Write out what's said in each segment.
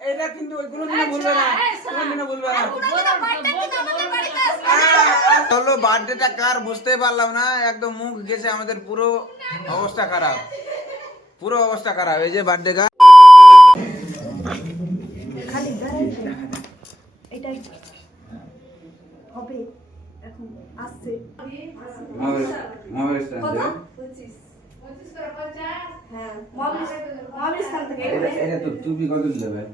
এটা কিন্তু ওই কোনোদিনও ভুলবে না। কোনোদিনও ভুলবে না। হলো বার্থডেটা কার বুঝতেই পারলাম না। একদম মুখ গেছে আমাদের পুরো অবস্থা খারাপ। পুরো অবস্থা খারাপ। এই যে বার্থডে কার খালি দাঁড়াই হবে এখন আসছে। হ্যাঁ মহাবীর মহাবীর স্থান থেকে। এটা তো তুমি কত দিলে ভাই?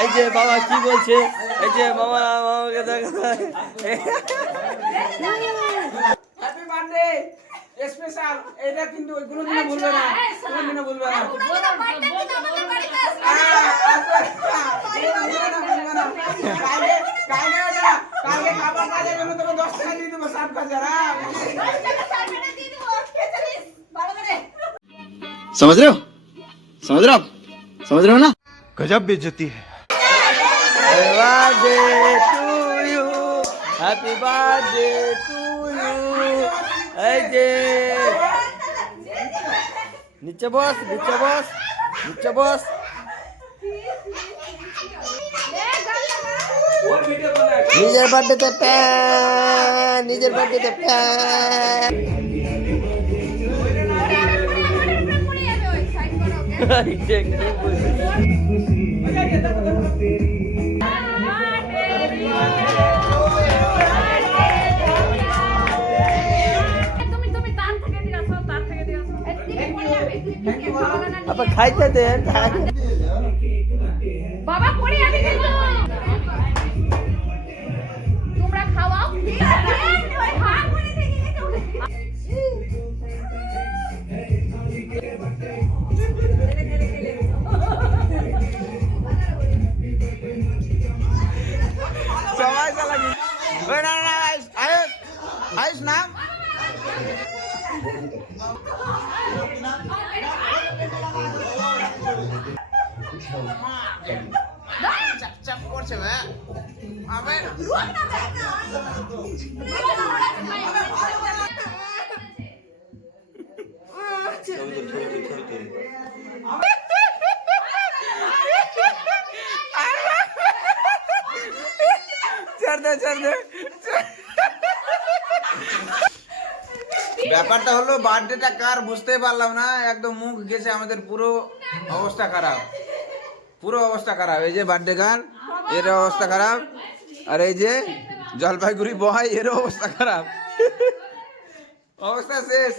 এই যে বাবা কি বলছে এই যে মামা মামাকে দেখা হ্যাপি বার্থডে স্পেশাল এটা কিন্তু ওই কোনোদিনও ভুলবে না কোনোদিনও ভুলবে না কালকে কালকে ওটা কালকে খাবার কাজের জন্য তোকে দশ টাকা দিয়ে দেবো সাত কাজের হ্যাঁ समझ रहे हो समझ रहे हो आप समझ रहे हो ना गजब बेइज्जती है Happy birthday to you. Happy birthday to you. এই যে নিচে বস নিচে বস নিচে বস নিজের বার্থডেতে প্যান নিজের বার্থডেতে প্যান কি বলছিস? আবার খাইতে দেন খাইতে বাবা পড়ে যাবে কিন্তু তোমরা খাওয়াও ওই হাত পড়ে থেকে গেছে সবাই চালাকি ওই না না আয়ুষ আয়ুষ আয়ুষ নাম ছেড়ে দে ছেড়ে দে। ব্যাপারটা হলো বার্থডেটা কার বুঝতেই পারলাম না একদম মুখ গেছে আমাদের পুরো অবস্থা খারাপ। পুরো অবস্থা খারাপ। এই যে বার্থডে কার এর অবস্থা খারাপ। আর এই যে জলপাইগুড়ি বহাই এর অবস্থা খারাপ। অবস্থা শেষ।